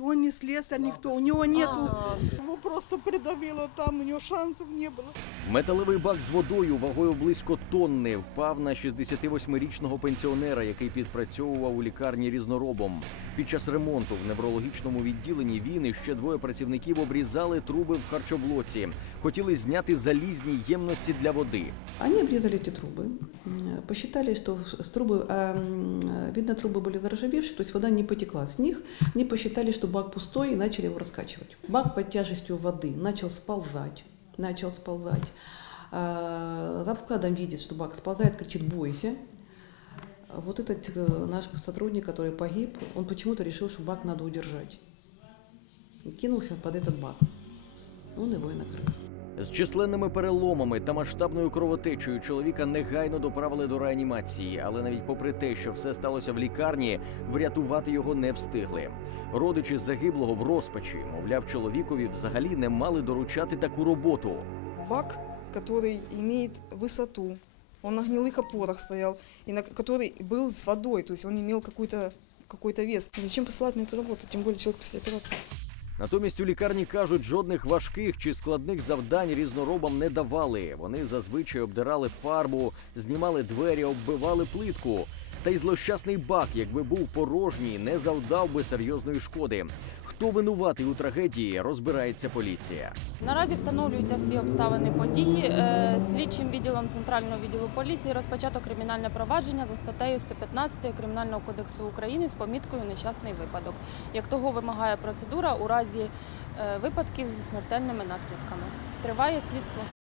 Он не слесарь, никто, у него нету, его просто придавило там, у него шансов не было. Металевий бак з водою вагою близько тонни впав на 68-річного пенсіонера, який підпрацьовував у лікарні різноробом. Під час ремонту в неврологічному відділенні він і ще двоє працівників обрізали труби в харчоблоці. Хотіли зняти залізні ємності для води. Они обрезали эти трубы, м, посчитали, что с трубы, а, м, видно, трубы были заржавевшие, то есть вода не потекла с них. Они посчитали, что бак пустой и начали его раскачивать. Бак под тяжестью воды начал сползать, начал сползать. А, Зав складом видит, что бак сползает, кричит «бойся». Вот этот э, наш сотрудник, который погиб, он почему-то решил, что бак надо удержать. И кинулся под этот бак. Он его и накрыл. З численними переломами та масштабною кровотечею чоловіка негайно доправили до реанімації, але навіть попри те, що все сталося в лікарні, врятувати його не встигли. Родичі загиблого в розпачі, мовляв, чоловікові взагалі не мали доручати таку роботу. бак, который имеет высоту. Он на гнилых опорах стоял, и на, который был с водой, то есть он имел какой-то какой вес. Зачем посылать на эту работу, тем более человек после операции? Натомість у лікарні кажуть, жодних важких чи складних завдань різноробам не давали. Вони зазвичай обдирали фарбу, знімали двері, оббивали плитку. Та й злощасний бак, якби був порожній, не завдав би серйозної шкоди. Хто винуватий у трагедії, розбирається поліція. Наразі встановлюються всі обставини події. Е, Слідчим відділом центрального відділу поліції розпочато кримінальне провадження за статтею 115 Кримінального кодексу України з поміткою нещасний випадок, як того вимагає процедура у разі е, випадків зі смертельними наслідками. Триває слідство.